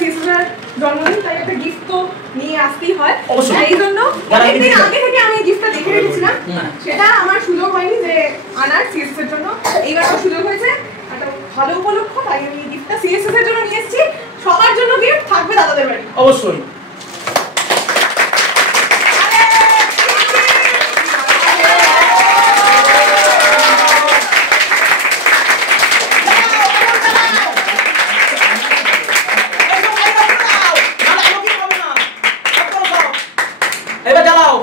CSS এর জন্মদিন, তাই একটা গিফট তো নিয়ে আসতেই হয়। এই জন্য অনেকদিন আগে থেকে আমি গিফটটা দেখে রেখেছিলাম, সেটা আমার সুযোগ হয়নি যে আনার সিএসএস এর জন্য। এইবার আমার সুযোগ হয়েছে, একটা ভালো উপলক্ষ, তাই আমি গিফটটা সিএসএস এর জন্য নিয়ে এসেছি। সবার জন্য গিফট থাকবে দাদাদের বাড়ি। অবশ্যই। এবার চালাও।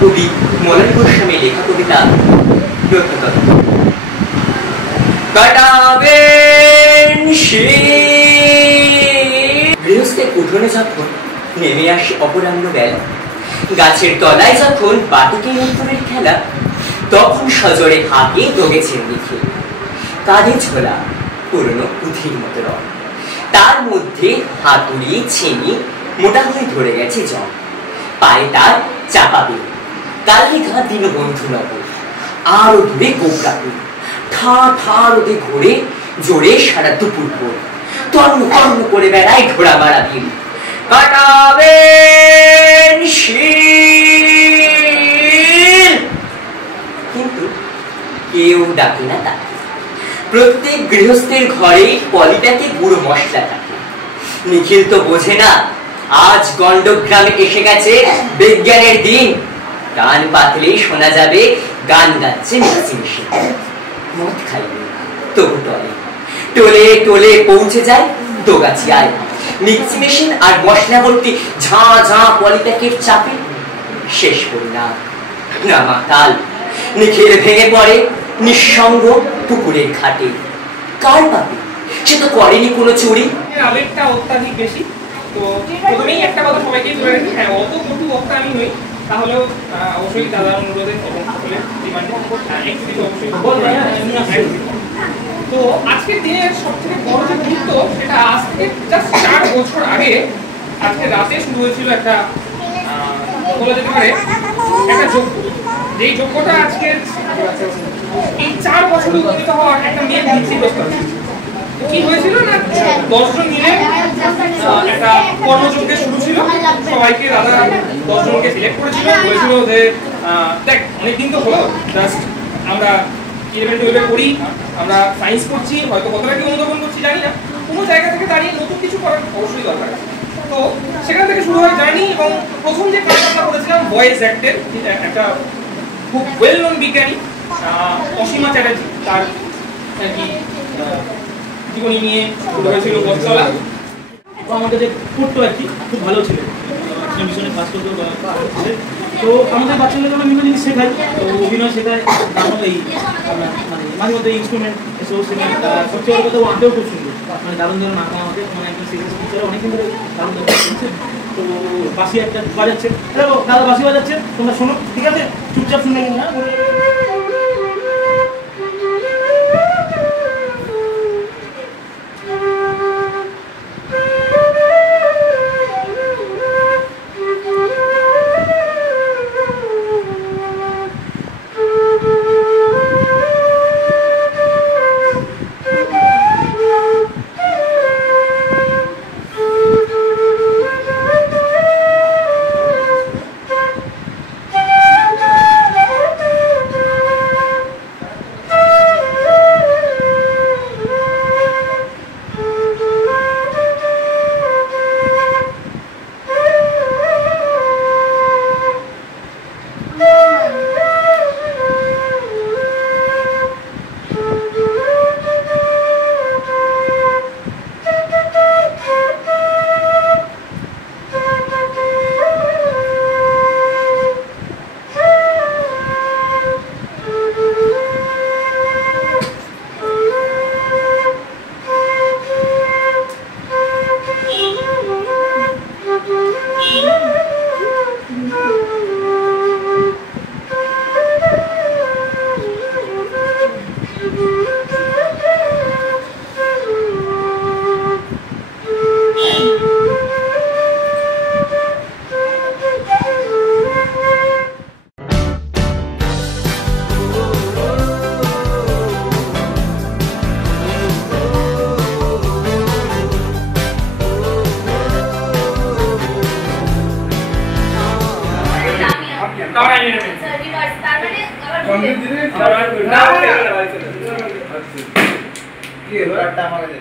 কবি মলয় গোস্বামী লেখা কবিতা কাটাবেন গৃহস্থের উঠোনে যখন নেমে আসে অপরাহ্ন বেলা, গাছের তলায় যখন বাটিকের উত্তরের খেলা, তখন সজোরে হাঁকে দোগেছেন লিখে, কাঁধে ঝোলা পুরনো পুঁথির মতো রং, তার মধ্যে হাতুড়ি ছেনি মোটা হয়ে ধরে গেছে জং, পায়ে তার চাপাবে কালি ঘা দীনবন্ধু নগর, আরো দূরে কোবরাপুর, ঠা ঠা রোদে ঘোরে জোরে সারা দুপুর ভোর, তর্ণ তর্ণ করে বেড়ায় ঘোড়া মারা দিন, কাটাবেন শীল। কিন্তু কেউ ডাকে না তাকে। প্রত্যেক গৃহস্থের ঘরে পলিপ্যাকে গুঁড়ো মশলা থাকে। নিখিল তো বোঝে না আজ গন্ডগ্রামে এসে গেছে বিজ্ঞানের দিন, গান পাতলেই শোনা যাবে গান গাচ্ছে মিক্সি মেশিন। মদ খাইবে তবু টলে টোলে টোলে পৌঁছে যায় দোগাছিয়ায়, মিক্সি মেশিন আর মশলা ভর্তি ঝাঁ ঝাঁ পলিপ্যাকের চাপে শেষ পরিণাম নামাকাল। নিখিল ভেঙে পড়ে নিঃসঙ্গ পুকুরের ঘাটে। কার পাবে? সে তো করেনি কোনো চুরি। আবেগটা অত্যাধিক বেশি, তো প্রথমেই একটা কথা সবাইকে ধরে রাখি, হ্যাঁ অত কটু বক্তা আমি নই, তাহলেও অবশ্যই দাদার অনুরোধে এবং সকলের ডিমান্ডে একটু কিছু অবশ্যই। তো আজকের দিনের সব থেকে বড় যে মুহূর্ত, সেটা আজ থেকে জাস্ট 4 বছর আগে আজকে রাতে শুরু হয়েছিল একটা বলা যেতে পারে একটা যজ্ঞ। যেই যজ্ঞটা আজকে এই 4 বছরে উপনীত হওয়ার একটা মেন ভিত্তিপ্রস্তর। কি হয়েছিল না, 10 জন মিলে একটা কর্মযজ্ঞের শুরু ছিল। সবাইকে দাদা 10 জনকে সিলেক্ট করেছিল, বলেছিল যে দেখ অনেকদিন তো হলো, জাস্ট আমরা 11-12 পড়ি, আমরা সায়েন্স করছি, হয়তো কতটা কি অনুধাবন করছি জানি না, কোনো জায়গা থেকে দাঁড়িয়ে নতুন কিছু করার অবশ্যই দরকার আছে। তো সেখান থেকে শুরু হয় জার্নি, এবং প্রথম যে কাজটা আমরা করেছিলাম ভয়েস অ্যাক্টের একটা খুব ওয়েল নোন বিজ্ঞানী অসীমা চ্যাটার্জি, তার আর কি জীবনী নিয়ে শুরু হয়েছিল পথ চলা। আমাদের যে পড়তো আর কি খুব ভালো ছিল, মিশনে কাজ করতো। তো আমাদের বাচ্চাদের আমরা বিভিন্ন জিনিস শেখাই, তো অভিনয় শেখায়, এই মানে মাঝে মধ্যে ইনস্ট্রুমেন্ট এসব শেখাই। সবচেয়ে বড় কথা ও আঁকেও খুব সুন্দর, মানে দারুণ দারুণ আঁকা আমাদের, মানে একজন সিরিয়াস টিচার অনেকদিন ধরে দারুণ দারুণ শিখছে। তো বাঁশি একটা বাজাচ্ছে, দাদা বাঁশি বাজাচ্ছে, তোমরা শোনো, ঠিক আছে? চুপচাপ শুনে নিন না। না, কি এবারটা আমাকে দে।